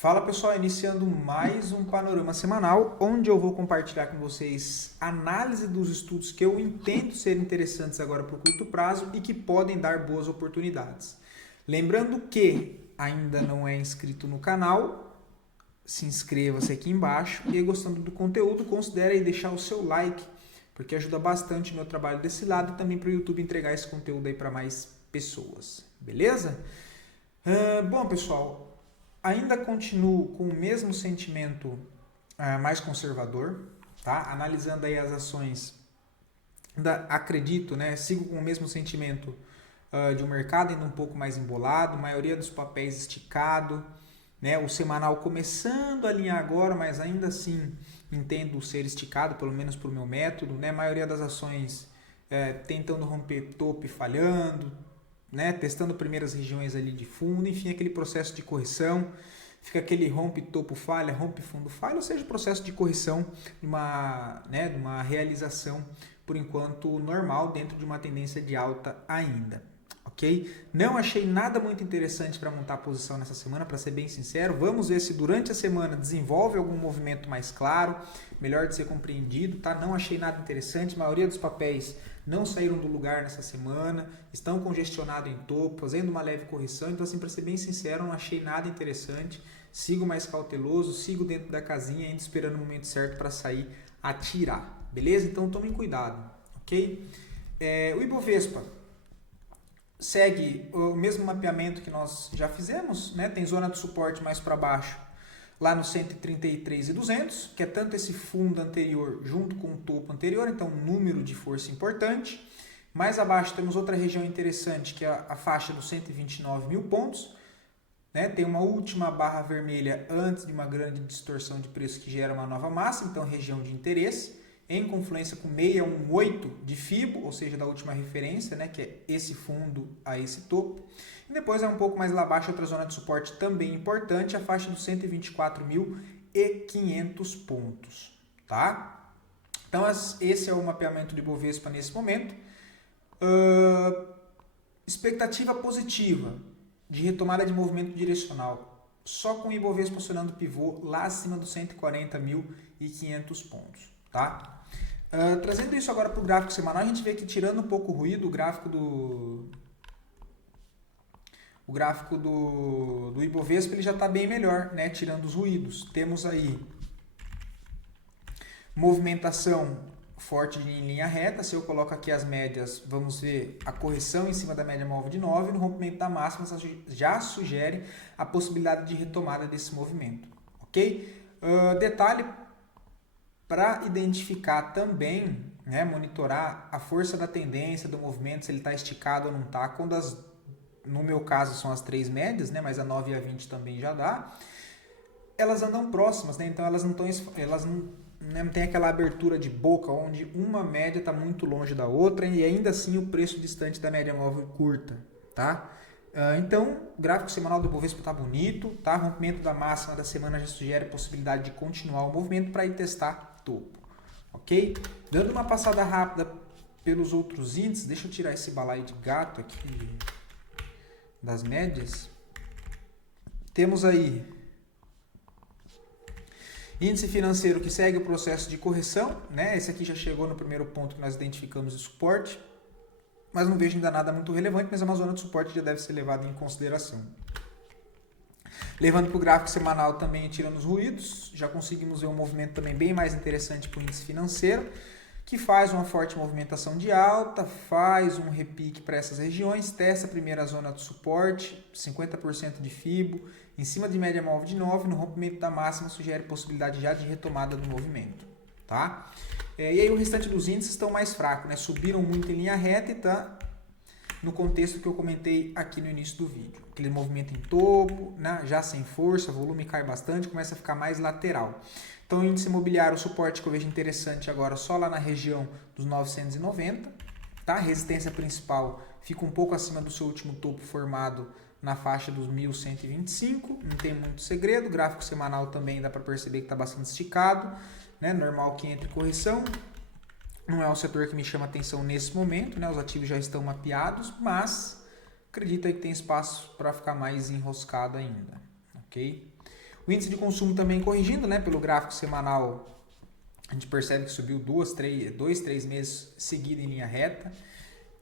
Fala pessoal, iniciando mais um panorama semanal, onde eu vou compartilhar com vocês análise dos estudos que eu entendo ser interessantes agora para o curto prazo e que podem dar boas oportunidades. Lembrando que ainda não é inscrito no canal, se inscreva-se aqui embaixo e gostando do conteúdo, considere aí deixar o seu like, porque ajuda bastante o meu trabalho desse lado e também para o YouTube entregar esse conteúdo aí para mais pessoas, beleza? Bom pessoal, ainda continuo com o mesmo sentimento mais conservador, tá? Analisando aí as ações, ainda acredito, né? Sigo com o mesmo sentimento de um mercado ainda um pouco mais embolado, maioria dos papéis esticado, né? O semanal começando a alinhar agora, mas ainda assim entendo ser esticado, pelo menos para o meu método, né? A maioria das ações tentando romper topo e falhando, né, testando primeiras regiões ali de fundo, enfim, aquele processo de correção, fica aquele rompe topo falha, rompe fundo falha, ou seja, o processo de correção de uma realização, por enquanto, normal dentro de uma tendência de alta ainda. Ok? Não achei nada muito interessante para montar a posição nessa semana, para ser bem sincero. Vamos ver se durante a semana desenvolve algum movimento mais claro, melhor de ser compreendido, tá? Não achei nada interessante, a maioria dos papéis não saíram do lugar nessa semana, estão congestionados em topo, fazendo uma leve correção, então assim, para ser bem sincero, não achei nada interessante, sigo mais cauteloso, sigo dentro da casinha, ainda esperando o momento certo para sair a tirar, beleza? Então tomem cuidado, ok? O Ibovespa segue o mesmo mapeamento que nós já fizemos, né? Tem zona de suporte mais para baixo, lá no 133.200, que é tanto esse fundo anterior junto com o topo anterior, então um número de força importante. Mais abaixo temos outra região interessante, que é a faixa dos 129 mil pontos. Né? Tem uma última barra vermelha antes de uma grande distorção de preço que gera uma nova máxima, então região de interesse, em confluência com 618 de FIBO, ou seja, da última referência, né? Que é esse fundo a esse topo. E depois é um pouco mais lá abaixo, outra zona de suporte também importante, a faixa dos 124.500 pontos. Tá? Então esse é o mapeamento de Ibovespa nesse momento. Expectativa positiva de retomada de movimento direcional, só com o Ibovespa posicionando pivô lá acima dos 140.500 pontos. Tá? Trazendo isso agora para o gráfico semanal, a gente vê que tirando um pouco o ruído, o gráfico do Ibovespa ele já está bem melhor, né? Tirando os ruídos. Temos aí movimentação forte em linha reta. Se eu coloco aqui as médias, vamos ver a correção em cima da média móvel de 9. No rompimento da máxima já sugere a possibilidade de retomada desse movimento. Ok? Detalhe para identificar também, né, monitorar a força da tendência do movimento, se ele está esticado ou não está, quando no meu caso são as 3 médias, né, mas a 9 e a 20 também já dá, elas andam próximas, né, então elas não tem aquela abertura de boca onde uma média está muito longe da outra e ainda assim o preço distante da média móvel curta, tá? Então, o gráfico semanal do Ibovespa está bonito, tá? Rompimento da máxima da semana já sugere a possibilidade de continuar o movimento para ir testar topo, ok? Dando uma passada rápida pelos outros índices, deixa eu tirar esse balaio de gato aqui das médias. Temos aí índice financeiro que segue o processo de correção, né? Esse aqui já chegou no primeiro ponto que nós identificamos de suporte, mas não vejo ainda nada muito relevante, mas é uma zona de suporte que já deve ser levada em consideração. Levando para o gráfico semanal também, tirando os ruídos, já conseguimos ver um movimento também bem mais interessante para o índice financeiro, que faz uma forte movimentação de alta, faz um repique para essas regiões, testa a primeira zona de suporte, 50% de FIBO, em cima de média móvel de 9, no rompimento da máxima sugere possibilidade já de retomada do movimento. Tá? E aí o restante dos índices estão mais fracos, né? Subiram muito em linha reta e está no contexto que eu comentei aqui no início do vídeo. Aquele movimento em topo, né? Já sem força, o volume cai bastante, começa a ficar mais lateral. Então o índice imobiliário, o suporte que eu vejo interessante agora só lá na região dos 990. Tá? A resistência principal fica um pouco acima do seu último topo formado na faixa dos 1.125, não tem muito segredo. O gráfico semanal também dá para perceber que está bastante esticado, né? Normal que entre correção. Não é um setor que me chama atenção nesse momento, né? Os ativos já estão mapeados, mas acredito aí que tem espaço para ficar mais enroscado ainda, ok? O índice de consumo também corrigindo, né, pelo gráfico semanal, a gente percebe que subiu 2-3 meses seguidos em linha reta.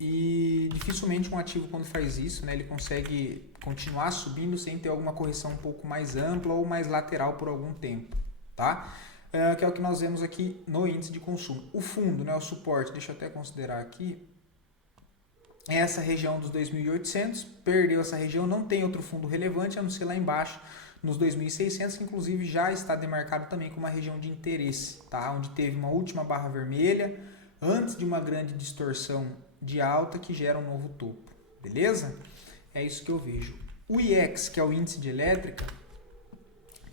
E dificilmente um ativo, quando faz isso, né, ele consegue continuar subindo sem ter alguma correção um pouco mais ampla ou mais lateral por algum tempo, tá? Que é o que nós vemos aqui no índice de consumo. O fundo, né, o suporte, deixa eu até considerar aqui, é essa região dos 2.800, perdeu essa região, não tem outro fundo relevante, a não ser lá embaixo, nos 2.600, que inclusive já está demarcado também como uma região de interesse, tá? Onde teve uma última barra vermelha, antes de uma grande distorção de alta que gera um novo topo, beleza? É isso que eu vejo. O IEX, que é o índice de elétrica,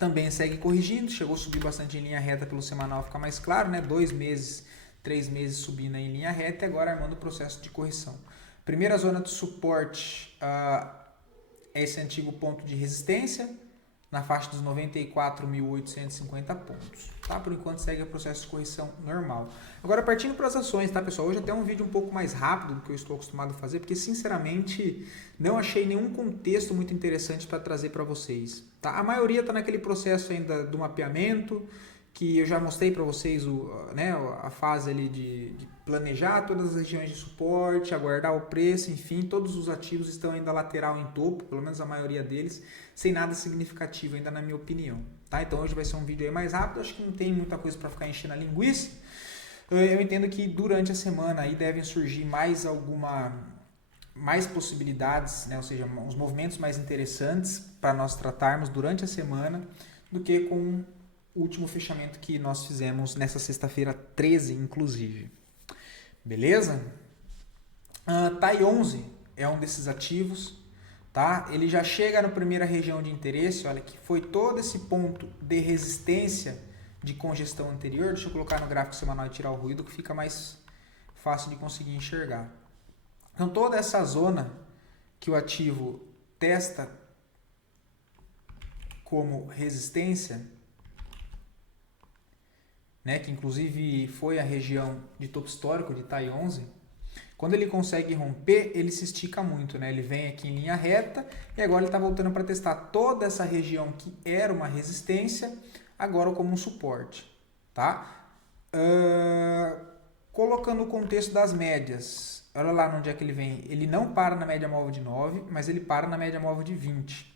também segue corrigindo, chegou a subir bastante em linha reta pelo semanal, fica mais claro, né? 2 meses, 3 meses subindo em linha reta e agora armando o processo de correção. Primeira zona de suporte é esse antigo ponto de resistência, na faixa dos 94.850 pontos, tá? Por enquanto segue o processo de correção normal. Agora partindo para as ações, tá, pessoal? Hoje até um vídeo um pouco mais rápido do que eu estou acostumado a fazer, porque sinceramente não achei nenhum contexto muito interessante para trazer para vocês, tá? A maioria está naquele processo ainda do mapeamento, que eu já mostrei para vocês a fase ali de planejar todas as regiões de suporte, aguardar o preço, enfim, todos os ativos estão ainda lateral em topo, pelo menos a maioria deles, sem nada significativo ainda na minha opinião, tá? Então hoje vai ser um vídeo aí mais rápido, acho que não tem muita coisa para ficar enchendo a linguiça. Eu entendo que durante a semana aí devem surgir mais possibilidades, né? Ou seja, uns movimentos mais interessantes para nós tratarmos durante a semana do que com o último fechamento que nós fizemos nessa sexta-feira 13, inclusive. Beleza? TAI 11 é um desses ativos, tá? Ele já chega na primeira região de interesse, olha, que foi todo esse ponto de resistência de congestão anterior. Deixa eu colocar no gráfico semanal e tirar o ruído que fica mais fácil de conseguir enxergar. Então, toda essa zona que o ativo testa como resistência, né, que inclusive foi a região de topo histórico de TAI 11, quando ele consegue romper, ele se estica muito, né? Ele vem aqui em linha reta e agora ele está voltando para testar toda essa região que era uma resistência, agora como um suporte, tá? Colocando o contexto das médias, olha lá onde é que ele vem. Ele não para na média móvel de 9, mas ele para na média móvel de 20.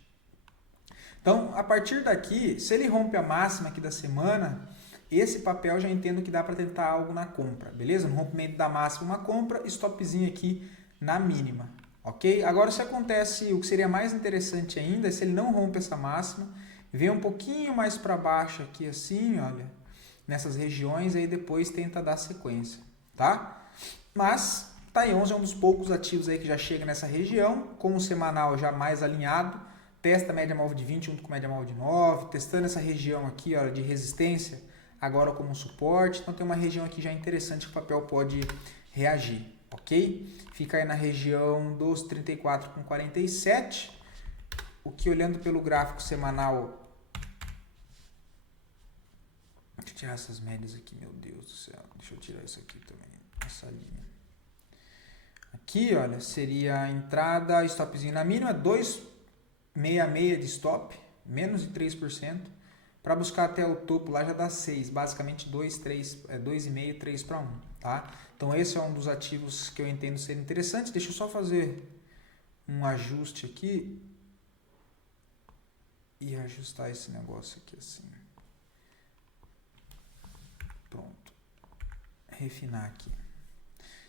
Então, a partir daqui, se ele rompe a máxima aqui da semana, esse papel já entendo que dá para tentar algo na compra, beleza? No rompimento da máxima, uma compra, stopzinho aqui na mínima, ok? Agora, se acontece, o que seria mais interessante ainda é se ele não rompe essa máxima, vem um pouquinho mais para baixo aqui assim, olha, nessas regiões, aí depois tenta dar sequência, tá? Mas, TAI 11 é um dos poucos ativos aí que já chega nessa região, com o semanal já mais alinhado, testa a média móvel de 20 junto com a média móvel de 9, testando essa região aqui, olha, de resistência, agora como um suporte, então tem uma região aqui já interessante que o papel pode reagir, ok? Fica aí na região dos 34,47, o que olhando pelo gráfico semanal, deixa eu tirar essas médias aqui, meu Deus do céu, deixa eu tirar isso aqui também, essa linha. Aqui, olha, seria a entrada, stopzinho na mínima, 2,66 de stop, menos de 3%. Para buscar até o topo lá já dá 6, basicamente 2,5, 3 para 1, tá? Então esse é um dos ativos que eu entendo ser interessante. Deixa eu só fazer um ajuste aqui e ajustar esse negócio aqui assim. Pronto. Refinar aqui.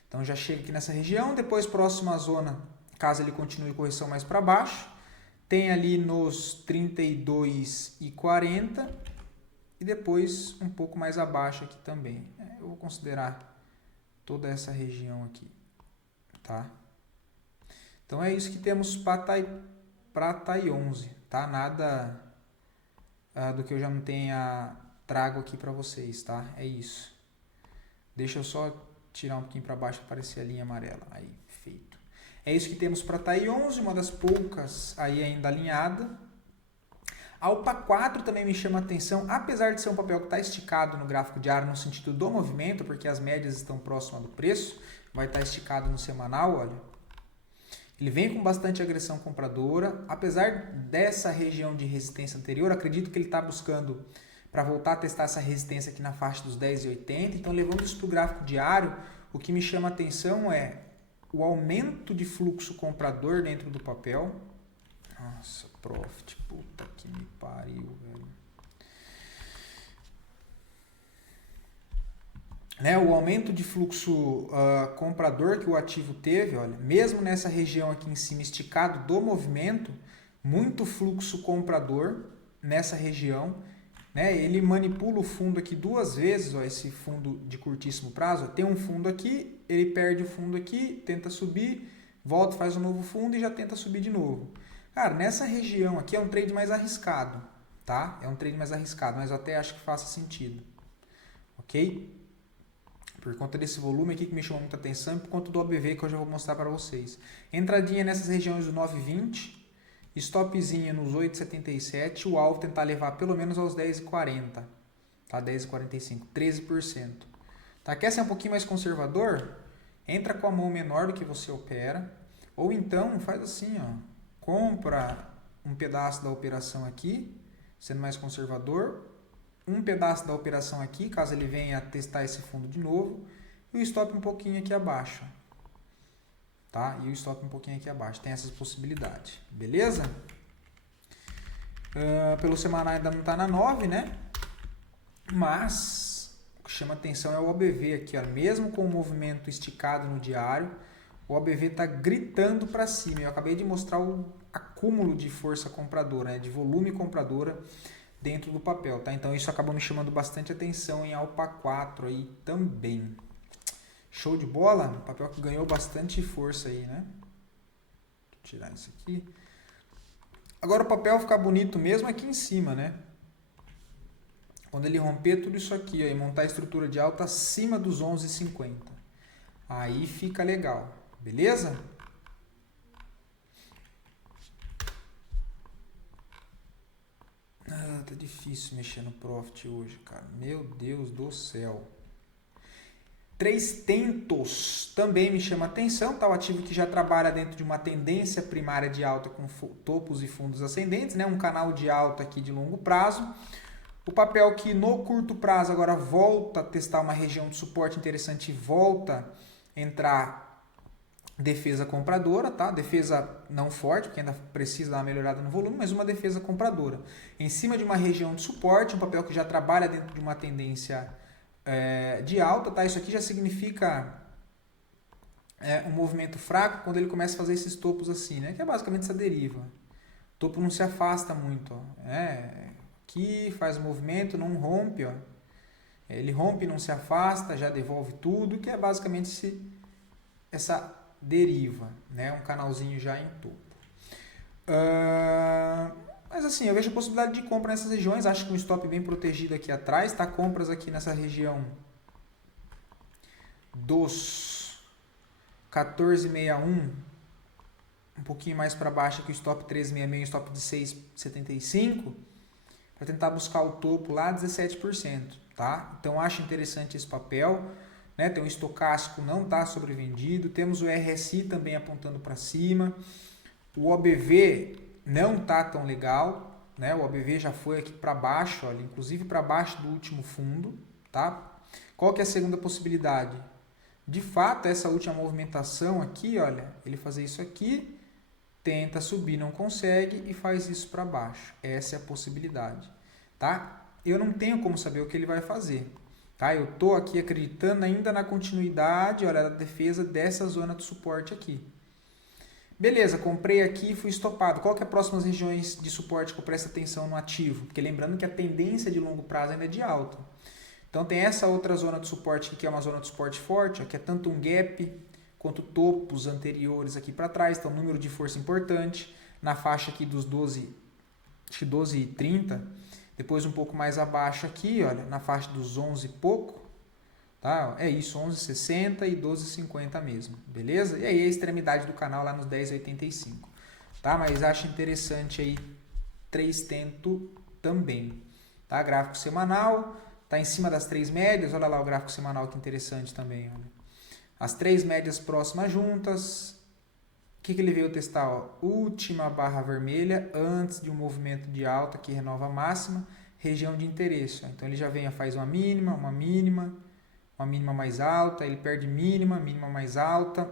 Então já chega aqui nessa região, depois próxima zona, caso ele continue correção mais para baixo, tem ali nos 32,40 e depois um pouco mais abaixo aqui também. Eu vou considerar toda essa região aqui, tá? Então é isso que temos para TAI 11, tá? Nada do que eu já não tenha trago aqui para vocês, tá? É isso. Deixa eu só tirar um pouquinho para baixo para aparecer a linha amarela. Aí, feito. É isso que temos para TAI 11, uma das poucas aí ainda alinhada. A UPA 4 também me chama a atenção, apesar de ser um papel que está esticado no gráfico diário no sentido do movimento, porque as médias estão próximas do preço, vai estar esticado no semanal, olha. Ele vem com bastante agressão compradora, apesar dessa região de resistência anterior, acredito que ele está buscando para voltar a testar essa resistência aqui na faixa dos 10,80. Então, levando isso para o gráfico diário, o que me chama a atenção é o aumento de fluxo comprador dentro do papel. Nossa, Profit, puta que me pariu, velho. Né, o aumento de fluxo comprador que o ativo teve, olha, mesmo nessa região aqui em cima, esticado do movimento, muito fluxo comprador nessa região, né, ele manipula o fundo aqui duas vezes, ó, esse fundo de curtíssimo prazo, ó, tem um fundo aqui, ele perde o fundo aqui, tenta subir, volta, faz um novo fundo e já tenta subir de novo. Cara, nessa região aqui é um trade mais arriscado, tá? É um trade mais arriscado, mas eu até acho que faça sentido, ok? Por conta desse volume aqui que me chamou muita atenção e por conta do OBV que eu já vou mostrar para vocês. Entradinha nessas regiões do 9,20, stopzinha nos 8,77, o alvo tentar levar pelo menos aos 10,40, tá? 10,45, 13%. Tá? Quer ser um pouquinho mais conservador? Entra com a mão menor do que você opera, ou então faz assim, ó, compra um pedaço da operação aqui, sendo mais conservador, um pedaço da operação aqui, caso ele venha testar esse fundo de novo, e o stop um pouquinho aqui abaixo, tá? E o stop um pouquinho aqui abaixo, tem essas possibilidades, beleza? Pelo semanal ainda não está na 9, né? Mas o que chama atenção é o OBV aqui, ó. Mesmo com o movimento esticado no diário, o OBV está gritando para cima. Eu acabei de mostrar o acúmulo de força compradora, né? De volume compradora dentro do papel, tá? Então isso acabou me chamando bastante atenção em Alpa 4 aí também. Show de bola? Papel que ganhou bastante força aí, né? Vou tirar isso aqui. Agora o papel ficar bonito mesmo aqui em cima, né? Quando ele romper tudo isso aqui, ó, e montar a estrutura de alta acima dos 11,50. Aí fica legal, beleza? Tá difícil mexer no Profit hoje, cara. Meu Deus do céu. 3tentos também me chama atenção, tá? O ativo que já trabalha dentro de uma tendência primária de alta com topos e fundos ascendentes, né? Um canal de alta aqui de longo prazo. O papel que no curto prazo agora volta a testar uma região de suporte interessante e volta a entrar defesa compradora, tá? Defesa não forte, porque ainda precisa dar uma melhorada no volume, mas uma defesa compradora. Em cima de uma região de suporte, um papel que já trabalha dentro de uma tendência de alta, tá? Isso aqui já significa um movimento fraco quando ele começa a fazer esses topos assim, né? Que é basicamente essa deriva. O topo não se afasta muito, ó. Aqui faz o movimento, não rompe, ó. Ele rompe, não se afasta, já devolve tudo, que é basicamente essa deriva, né? Um canalzinho já em topo. Mas assim, eu vejo a possibilidade de compra nessas regiões, acho que um stop bem protegido aqui atrás, tá? Compras aqui nessa região dos 14,61, um pouquinho mais para baixo que o stop 13,66, stop de 6,75, para tentar buscar o topo lá 17%, tá? Então acho interessante esse papel, né? Tem um estocástico não está sobrevendido, temos o RSI também apontando para cima, o OBV não está tão legal, né? O OBV já foi aqui para baixo, olha, inclusive para baixo do último fundo, tá? Qual que é a segunda possibilidade? De fato, essa última movimentação aqui, olha, ele fazer isso aqui, tenta subir, não consegue e faz isso para baixo. Essa é a possibilidade, tá? Eu não tenho como saber o que ele vai fazer, tá? Eu tô aqui acreditando ainda na continuidade, olha, da defesa dessa zona de suporte aqui. Beleza, comprei aqui e fui estopado. Qual que é as próximas regiões de suporte que eu presto atenção no ativo? Porque lembrando que a tendência de longo prazo ainda é de alta. Então tem essa outra zona de suporte aqui, que é uma zona de suporte forte, ó, que é tanto um gap quanto topos anteriores aqui para trás. Então número de força importante na faixa aqui dos 12, acho que 12,30. Depois um pouco mais abaixo aqui, olha, na faixa dos 11 e pouco. Tá? É isso, 11,60 e 12,50 mesmo, beleza? E aí a extremidade do canal lá nos 10,85, tá? Mas acho interessante aí 3tento também, tá? Gráfico semanal, tá em cima das 3 médias, olha lá o gráfico semanal que interessante também, olha. As 3 médias próximas juntas, que ele veio testar? Ó, última barra vermelha antes de um movimento de alta que renova a máxima, região de interesse. Ó. Então ele já vem, faz uma mínima mais alta, ele perde mínima mais alta.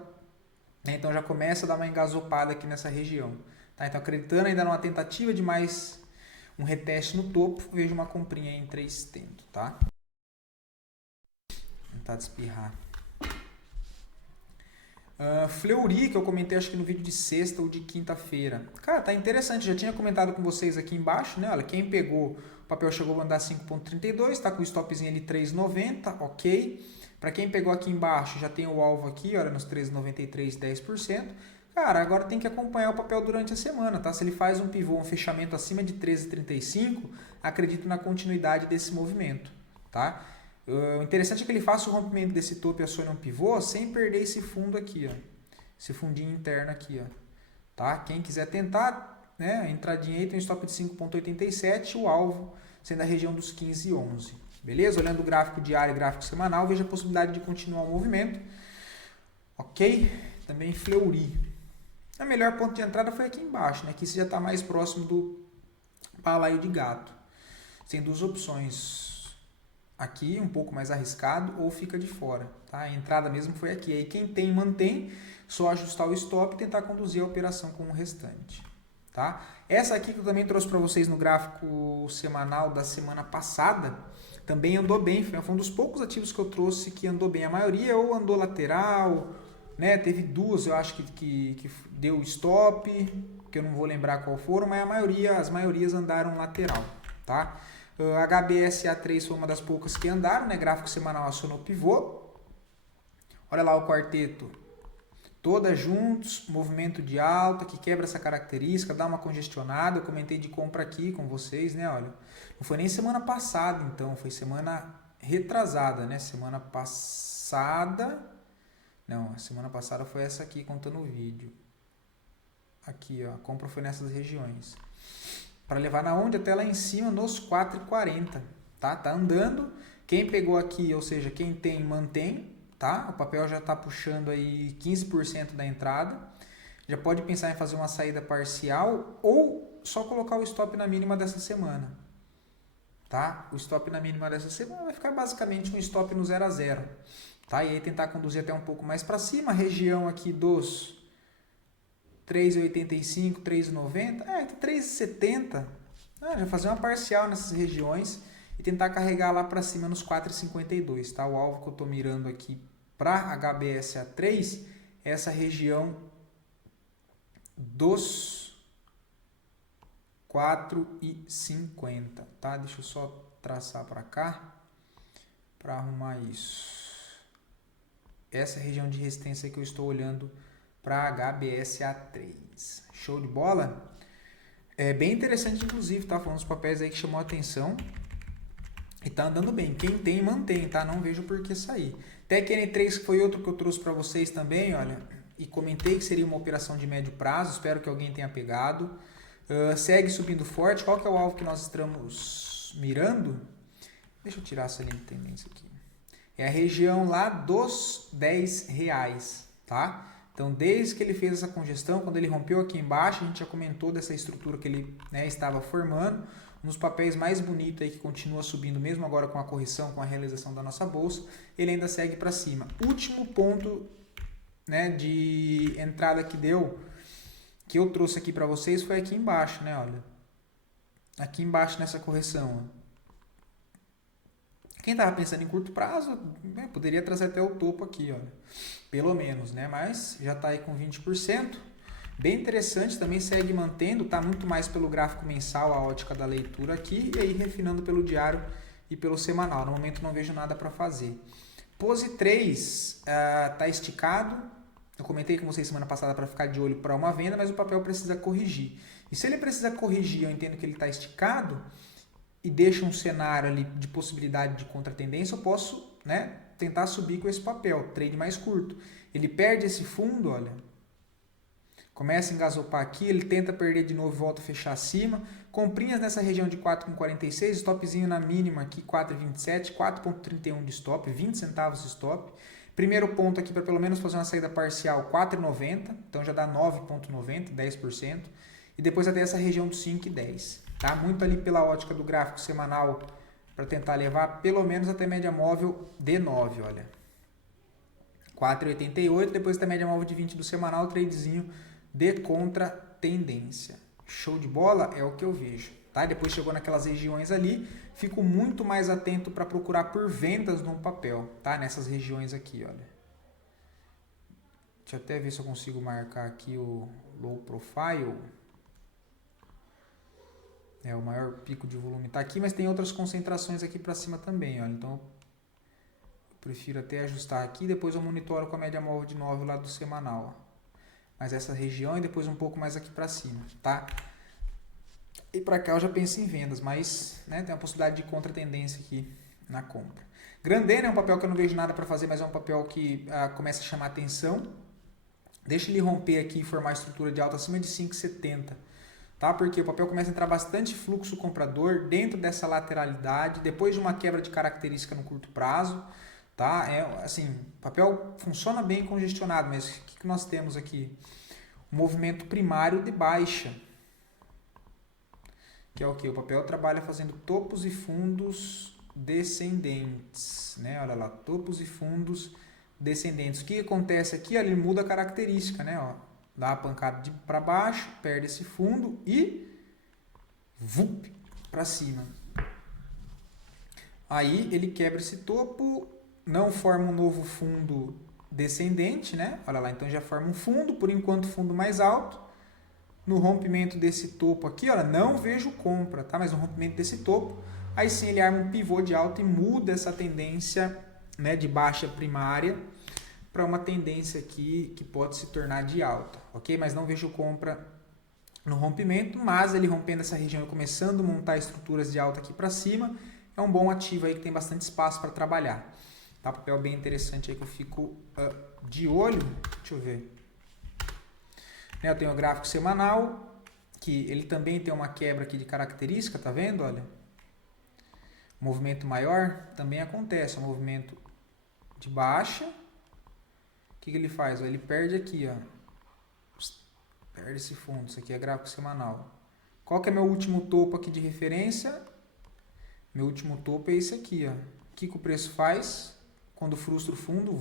Né? Então já começa a dar uma engasopada aqui nessa região. Tá? Então acreditando ainda numa tentativa de mais um reteste no topo, vejo uma comprinha em 3 tendo, tá? Vou tentar espirrar. Fleury, que eu comentei acho que no vídeo de sexta ou de quinta-feira. Cara, tá interessante, já tinha comentado com vocês aqui embaixo, né? Olha, quem pegou, o papel chegou a andar 5,32, tá com o stopzinho ali 3,90, ok. Para quem pegou aqui embaixo, já tem o alvo aqui, olha, nos 3,93, 10%. Cara, agora tem que acompanhar o papel durante a semana, tá? Se ele faz um pivô, um fechamento acima de 13,35, acredito na continuidade desse movimento, tá? O interessante é que ele faça o rompimento desse topo e acione um pivô sem perder esse fundo aqui, ó. Esse fundinho interno aqui, ó. Tá? Quem quiser tentar, né, a entradinha aí tem um stop de 5,87, o alvo sendo a região dos 15,11. Beleza? Olhando o gráfico diário e gráfico semanal, veja a possibilidade de continuar o movimento. Ok? Também Fleury. A melhor ponto de entrada foi aqui embaixo, né? Aqui você já está mais próximo do balaio de gato. Tem duas opções. Aqui, um pouco mais arriscado, ou fica de fora. Tá? A entrada mesmo foi aqui. Aí quem tem, mantém. Só ajustar o stop e tentar conduzir a operação com o restante. Tá? Essa aqui que eu também trouxe para vocês no gráfico semanal da semana passada, também andou bem. Foi um dos poucos ativos que eu trouxe que andou bem. A maioria ou andou lateral, né? Teve duas, eu acho que deu stop, que eu não vou lembrar qual foram, mas as maiorias andaram lateral. Tá? A HBSA3 foi uma das poucas que andaram, né? Gráfico semanal acionou pivô. Olha lá o quarteto. Todas juntos, movimento de alta que quebra essa característica, dá uma congestionada. Eu comentei de compra aqui com vocês, né? Olha, não foi nem semana passada, então, foi semana retrasada, né? Semana passada. Não, a semana passada foi essa aqui contando o vídeo. Aqui, ó, a compra foi nessas regiões. Para levar na onde? Até lá em cima, nos 4,40, tá? Tá andando. Quem pegou aqui, ou seja, quem tem, mantém, tá? O papel já está puxando aí 15% da entrada. Já pode pensar em fazer uma saída parcial ou só colocar o stop na mínima dessa semana, tá? O stop na mínima dessa semana vai ficar basicamente um stop no 0 a 0, tá? E aí tentar conduzir até um pouco mais para cima, a região aqui dos 3,85, 3,90, 3,70, já fazer uma parcial nessas regiões e tentar carregar lá para cima nos 4,52, tá? O alvo que eu estou mirando aqui para HBSA3 é essa região dos 4,50, tá? Deixa eu só traçar para cá para arrumar isso. Essa região de resistência que eu estou olhando para HBSA3. Show de bola? É bem interessante, inclusive, tá? Foi um dos papéis aí que chamou a atenção. E tá andando bem. Quem tem, mantém, tá? Não vejo por que sair. TecN3 que foi outro que eu trouxe para vocês também, olha. E comentei que seria uma operação de médio prazo. Espero que alguém tenha pegado. Segue subindo forte. Qual que é o alvo que nós estamos mirando? Deixa eu tirar essa linha de tendência aqui. É a região lá dos R$10, tá? Então, desde que ele fez essa congestão, quando ele rompeu aqui embaixo, a gente já comentou dessa estrutura que ele, né, estava formando. Um dos papéis mais bonitos aí que continua subindo, mesmo agora com a correção, com a realização da nossa bolsa, ele ainda segue para cima. Último ponto, né, de entrada que que eu trouxe aqui para vocês, foi aqui embaixo, né, olha. Aqui embaixo nessa correção, ó. Quem estava pensando em curto prazo, né, poderia trazer até o topo aqui, olha. Pelo menos, né? Mas já está aí com 20%. Bem interessante, também segue mantendo, tá muito mais pelo gráfico mensal, a ótica da leitura aqui, e aí refinando pelo diário e pelo semanal. No momento não vejo nada para fazer. Pose 3 tá esticado. Eu comentei com vocês semana passada para ficar de olho para uma venda, mas o papel precisa corrigir. E se ele precisa corrigir, eu entendo que ele está esticado e deixa um cenário ali de possibilidade de contratendência, eu posso, né, tentar subir com esse papel, trade mais curto. Ele perde esse fundo, olha, começa a engasopar aqui, ele tenta perder de novo, volta a fechar acima, comprinhas nessa região de 4,46, stopzinho na mínima aqui, 4,27, 4,31 de stop, 20 centavos de stop, Primeiro ponto aqui para pelo menos fazer uma saída parcial 4,90, então já dá 9,90, 10%. E depois até essa região dos 5,10. Tá? Muito ali pela ótica do gráfico semanal para tentar levar pelo menos até média móvel de 9, olha. 4,88, depois até média móvel de 20 do semanal, tradezinho de contra tendência. Show de bola é o que eu vejo. Tá? Depois chegou naquelas regiões ali, fico muito mais atento para procurar por vendas no papel, tá? Nessas regiões aqui, olha. Deixa eu até ver se eu consigo marcar aqui o low profile. O maior pico de volume está aqui, mas tem outras concentrações aqui para cima também, olha. Então, eu prefiro até ajustar aqui, depois eu monitoro com a média móvel de 9 lá do semanal, ó. Mas essa região e depois um pouco mais aqui para cima, tá? E para cá eu já penso em vendas, mas né, tem a possibilidade de contra-tendência aqui na compra. Grandene é um papel que eu não vejo nada para fazer, mas é um papel que começa a chamar atenção. Deixa ele romper aqui e formar estrutura de alta acima de 5,70. Tá? Porque o papel começa a entrar bastante fluxo comprador dentro dessa lateralidade, depois de uma quebra de característica no curto prazo. Tá? Assim, o papel funciona bem congestionado, mas o que nós temos aqui? Um movimento primário de baixa. Que é o que? O papel trabalha fazendo topos e fundos descendentes, né? Olha lá, topos e fundos descendentes. O que acontece aqui? Ele muda a característica, né? Ó, dá uma pancada para baixo, perde esse fundo e para cima. Aí ele quebra esse topo, não forma um novo fundo descendente, né? Olha lá, então já forma um fundo, por enquanto fundo mais alto. No rompimento desse topo aqui, olha, não vejo compra, tá? Mas no rompimento desse topo, aí sim ele arma um pivô de alta e muda essa tendência, né, de baixa primária para uma tendência aqui que pode se tornar de alta, ok? Mas não vejo compra no rompimento, mas ele rompendo essa região e começando a montar estruturas de alta aqui para cima, é um bom ativo aí que tem bastante espaço para trabalhar. Tá? Papel bem interessante aí que eu fico de olho. Deixa eu ver. Eu tenho o gráfico semanal, que ele também tem uma quebra aqui de característica, tá vendo? Olha, movimento maior também acontece, um movimento de baixa. O que ele faz? Ele perde aqui, ó. Perde esse fundo, isso aqui é gráfico semanal. Qual que é meu último topo aqui de referência? Meu último topo é esse aqui, ó. O que o preço faz? Quando frustra o fundo,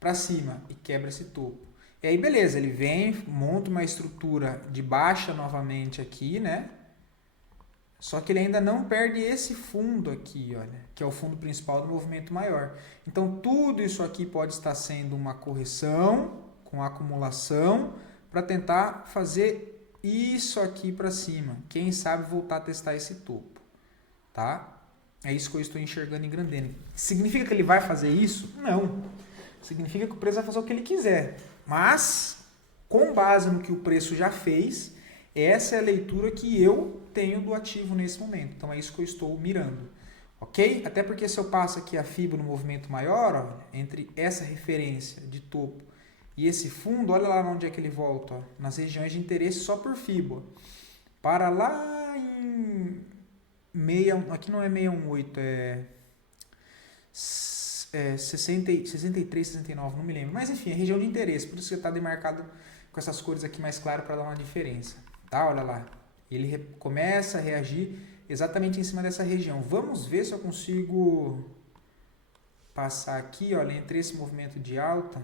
para cima e quebra esse topo. E aí, beleza, ele vem, monta uma estrutura de baixa novamente aqui, né? Só que ele ainda não perde esse fundo aqui, olha, que é o fundo principal do movimento maior. Então, tudo isso aqui pode estar sendo uma correção com acumulação para tentar fazer isso aqui para cima. Quem sabe voltar a testar esse topo, tá? É isso que eu estou enxergando em Grandene. Significa que ele vai fazer isso? Não. Significa que o preço vai fazer o que ele quiser. Mas, com base no que o preço já fez, essa é a leitura que eu tenho do ativo nesse momento. Então, é isso que eu estou mirando. Ok? Até porque se eu passo aqui a FIBO no movimento maior, ó, entre essa referência de topo e esse fundo, olha lá onde é que ele volta. Ó, nas regiões de interesse só por FIBO. Para lá em... aqui não é 618, é 63, 69, não me lembro. Mas enfim, é região de interesse, por isso que está demarcado com essas cores aqui mais claras para dar uma diferença. Tá? Olha lá. Ele começa a reagir exatamente em cima dessa região. Vamos ver se eu consigo passar aqui, olha, entre esse movimento de alta.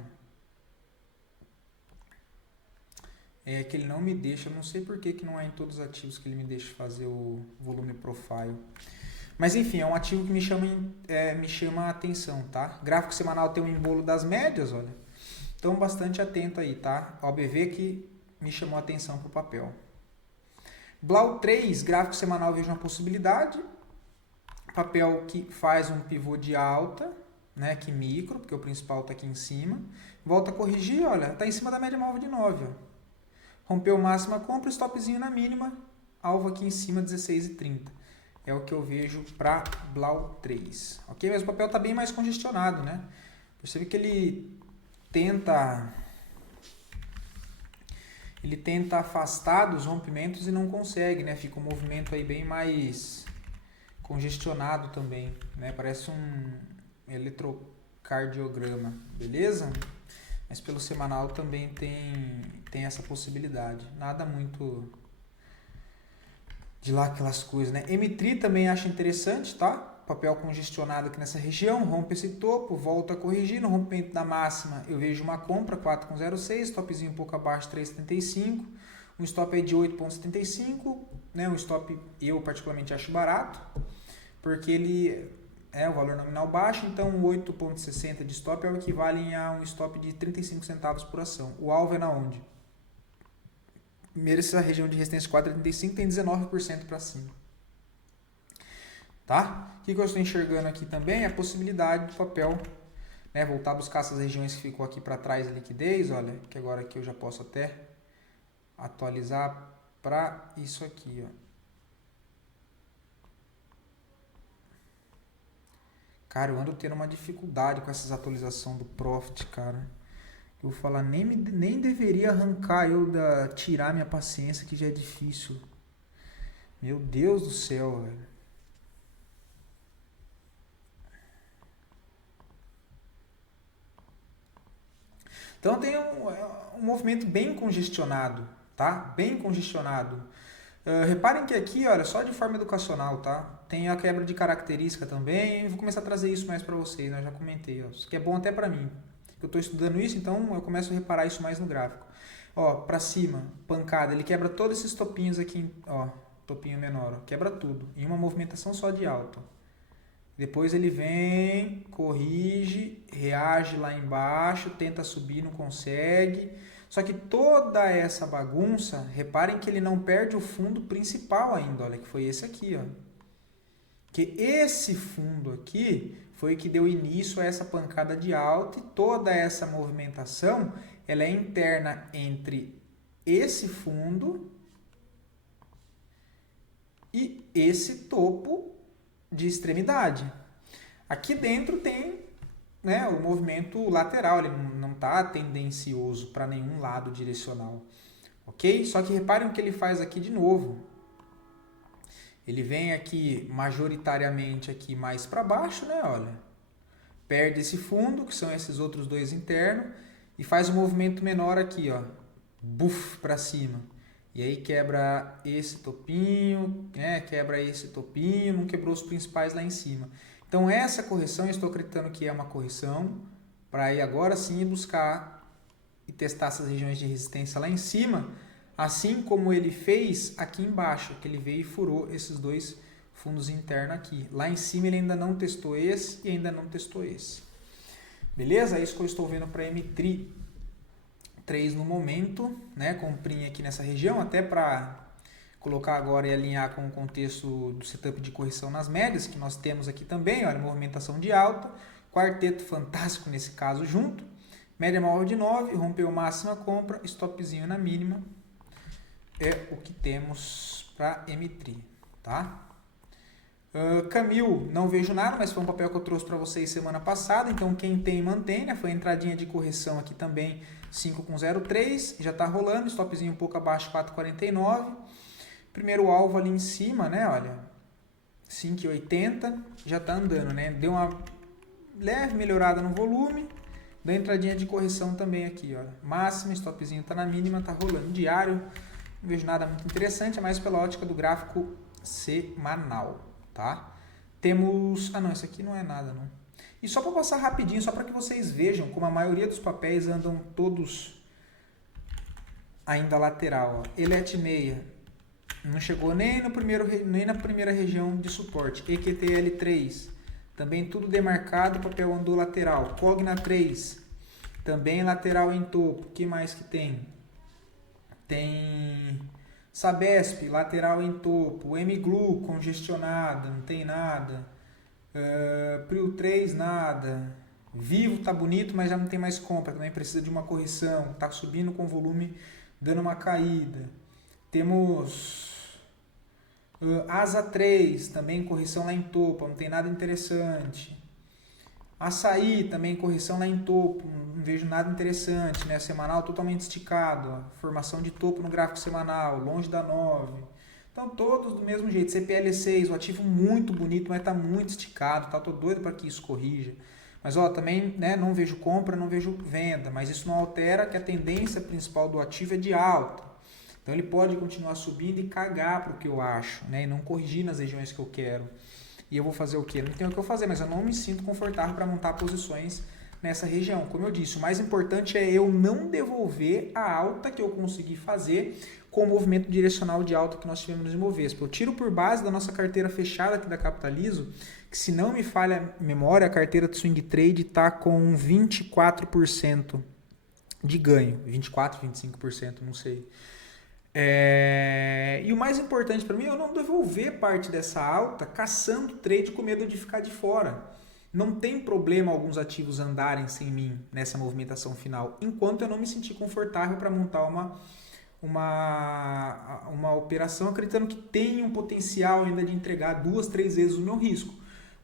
É que ele não me deixa, eu não sei por que não é em todos os ativos que ele me deixa fazer o volume profile. Mas enfim, é um ativo que me chama a atenção, tá? Gráfico semanal tem um embolo das médias, olha. Então, bastante atento aí, tá? OBV que me chamou a atenção para o papel. Blau 3, gráfico semanal, eu vejo uma possibilidade. Papel que faz um pivô de alta, né? Aqui micro, porque o principal está aqui em cima. Volta a corrigir, olha, está em cima da média móvel de 9, ó. Rompeu máxima, compra, stopzinho na mínima, alvo aqui em cima, 16,30. É o que eu vejo para Blau 3. Ok? Mas o papel está bem mais congestionado, né? Percebe que ele tenta afastar dos rompimentos e não consegue, né? Fica um movimento aí bem mais congestionado também, né? Parece um cardiograma, beleza? Mas pelo semanal também tem essa possibilidade. Nada muito de lá aquelas coisas, né? M3 também acho interessante, tá? Papel congestionado aqui nessa região, rompe esse topo, volta a corrigir. No rompimento da máxima eu vejo uma compra, 4,06, stopzinho um pouco abaixo, 3,75. Um stop aí de 8,75, né? Um stop eu particularmente acho barato, porque ele é o valor nominal baixo, então 8,60 de stop é o equivalente a um stop de 35 centavos por ação. O alvo é na onde? Primeiro, essa região de resistência 4,35 tem 19% para cima. Tá? O que eu estou enxergando aqui também é a possibilidade do papel, né, voltar a buscar essas regiões que ficou aqui para trás de liquidez, olha, que agora aqui eu já posso até atualizar para isso aqui, ó. Cara, eu ando tendo uma dificuldade com essas atualizações do Profit, cara. Eu vou falar, nem deveria arrancar tirar minha paciência, que já é difícil. Meu Deus do céu, velho. Então tem um movimento bem congestionado, tá? Bem congestionado. Reparem que aqui, olha, só de forma educacional, tá? Tem a quebra de característica também. Eu vou começar a trazer isso mais para vocês, né? Eu já comentei, ó. Isso aqui é bom até para mim. Eu estou estudando isso, então eu começo a reparar isso mais no gráfico. Ó, para cima, pancada, ele quebra todos esses topinhos aqui, ó, topinho menor, ó, quebra tudo, em uma movimentação só de alta. Depois ele vem, corrige, reage lá embaixo, tenta subir, não consegue. Só que toda essa bagunça, reparem que ele não perde o fundo principal ainda, olha, que foi esse aqui, ó. Que esse fundo aqui foi o que deu início a essa pancada de alta, e toda essa movimentação, ela é interna entre esse fundo e esse topo de extremidade. Aqui dentro tem, né, o movimento lateral, ele não está tendencioso para nenhum lado direcional, ok? Só que reparem o que ele faz aqui de novo. Ele vem aqui majoritariamente aqui mais para baixo, né, olha. Perde esse fundo, que são esses outros dois internos, e faz um movimento menor aqui, ó. Buf, para cima. E aí quebra esse topinho, né, quebra esse topinho, não quebrou os principais lá em cima. Então essa correção, eu estou acreditando que é uma correção, para aí agora sim buscar e testar essas regiões de resistência lá em cima, assim como ele fez aqui embaixo, que ele veio e furou esses dois fundos internos aqui. Lá em cima ele ainda não testou esse e ainda não testou esse. Beleza? É isso que eu estou vendo para M3 no momento, né? Comprinha aqui nessa região, até para colocar agora e alinhar com o contexto do setup de correção nas médias, que nós temos aqui também, olha, movimentação de alta, quarteto fantástico nesse caso junto, média maior de 9, rompeu máxima, compra, stopzinho na mínima, é o que temos para M3, tá? Camil, não vejo nada, mas foi um papel que eu trouxe para vocês semana passada, então quem tem mantém, né? Foi a entradinha de correção aqui também, 5,03, já está rolando, stopzinho um pouco abaixo, 4,49, primeiro alvo ali em cima, né? Olha, 5,80, já está andando, né? Deu uma leve melhorada no volume, deu entradinha de correção também aqui, olha, máxima, stopzinho está na mínima, está rolando diário. Não vejo nada muito interessante, é mais pela ótica do gráfico semanal, tá? Temos... Ah, não, esse aqui não é nada, não. E só para passar rapidinho, só para que vocês vejam como a maioria dos papéis andam todos ainda lateral, ó. Elet meia não chegou nem na primeira região de suporte. EQTL3, também tudo demarcado, papel andou lateral. Cogna 3, também lateral em topo. O que mais que tem? Tem Sabesp, lateral em topo, Mglu, congestionada, não tem nada, Prio 3, nada, Vivo tá bonito, mas já não tem mais compra, também precisa de uma correção, tá subindo com volume, dando uma caída. Temos Asa 3, também correção lá em topo, não tem nada interessante. Açaí, também correção lá em topo, não vejo nada interessante, né? Semanal totalmente esticado, ó. Formação de topo no gráfico semanal, longe da 9. Então todos do mesmo jeito. CPL6, o ativo muito bonito, mas está muito esticado, tá? Tô doido para que isso corrija. Mas ó, também, né, não vejo compra, não vejo venda, mas isso não altera que a tendência principal do ativo é de alta. Então ele pode continuar subindo e cagar para o que eu acho, né, e não corrigir nas regiões que eu quero. E eu vou fazer o quê? Não tenho o que eu fazer, mas eu não me sinto confortável para montar posições nessa região. Como eu disse, o mais importante é eu não devolver a alta que eu consegui fazer com o movimento direcional de alta que nós tivemos no Ibovespa. Eu tiro por base da nossa carteira fechada aqui da Capitalizo, que se não me falha a memória, a carteira de swing trade está com 24% de ganho. 24%, 25%, não sei. E o mais importante para mim é eu não devolver parte dessa alta caçando trade com medo de ficar de fora. Não tem problema alguns ativos andarem sem mim nessa movimentação final, enquanto eu não me sentir confortável para montar uma operação acreditando que tem um potencial ainda de entregar 2, 3 vezes o meu risco.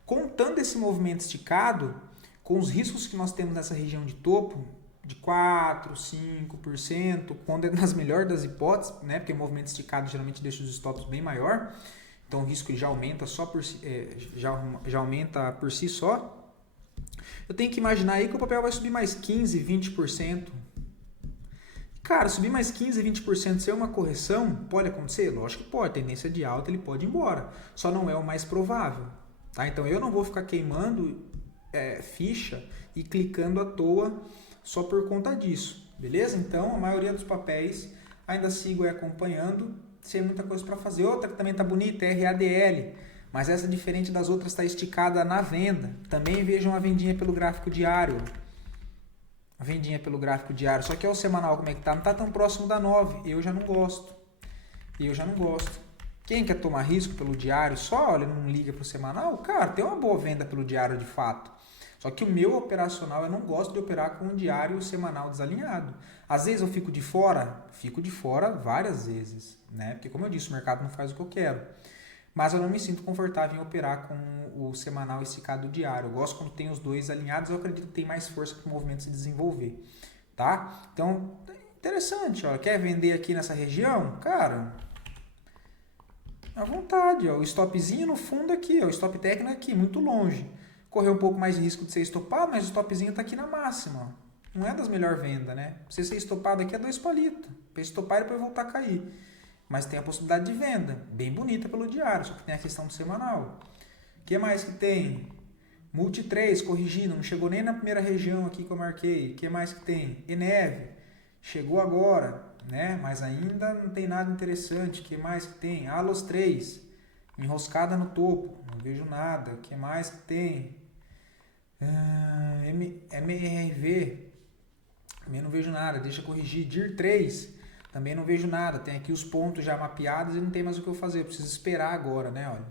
Contando esse movimento esticado, com os riscos que nós temos nessa região de topo, de 4%, 5%, quando é nas melhores das hipóteses, né? Porque o movimento esticado geralmente deixa os stops bem maior, então o risco já aumenta, já aumenta por si só. Eu tenho que imaginar aí que o papel vai subir mais 15%, 20%. Cara, subir mais 15%, 20% ser uma correção, pode acontecer? Lógico que pode, tendência de alta ele pode ir embora, só não é o mais provável. Tá? Então eu não vou ficar queimando ficha e clicando à toa só por conta disso, beleza? Então a maioria dos papéis ainda sigo acompanhando, sem muita coisa para fazer. Outra que também tá bonita é RADL, mas essa diferente das outras está esticada na venda. Também vejam a vendinha pelo gráfico diário. A vendinha pelo gráfico diário, só que é o semanal como é que tá? Não tá tão próximo da 9, eu já não gosto. Quem quer tomar risco pelo diário só, olha, não liga pro semanal, cara, tem uma boa venda pelo diário de fato. Só que o meu operacional, eu não gosto de operar com o diário e o semanal desalinhado. Às vezes eu fico de fora várias vezes, né? Porque como eu disse, o mercado não faz o que eu quero. Mas eu não me sinto confortável em operar com o semanal esticado diário. Eu gosto quando tem os dois alinhados, eu acredito que tem mais força para o movimento se desenvolver, tá? Então, interessante, ó. Quer vender aqui nessa região? Cara, à vontade, ó. O stopzinho no fundo aqui, ó. O stop técnico aqui, muito longe. Correu um pouco mais de risco de ser estopado, mas o stopzinho está aqui na máxima, ó. Não é das melhores vendas, né? Pra você ser estopado aqui é 2 palitos. Para estopar e depois voltar a cair. Mas tem a possibilidade de venda, bem bonita pelo diário, só que tem a questão do semanal. O que mais que tem? Multi 3, corrigindo, não chegou nem na primeira região aqui que eu marquei. O que mais que tem? Eneve, chegou agora, né? Mas ainda não tem nada interessante. O que mais que tem? Alos 3, enroscada no topo, não vejo nada. O que mais que tem? MRV, também não vejo nada, deixa corrigir. DIR 3, também não vejo nada, tem aqui os pontos já mapeados e não tem mais o que eu fazer, eu preciso esperar agora, né? Olha.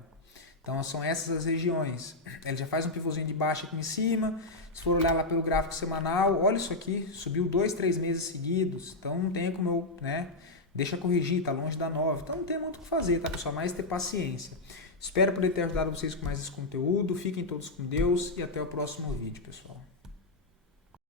Então são essas as regiões. Ele já faz um pivôzinho de baixa aqui em cima, se for olhar lá pelo gráfico semanal, olha isso aqui, subiu 2, 3 meses seguidos, então não tem como eu, né? Deixa corrigir, tá longe da 9, então não tem muito o que fazer, tá pessoal? Mais ter paciência. Espero poder ter ajudado vocês com mais esse conteúdo, fiquem todos com Deus e até o próximo vídeo, pessoal.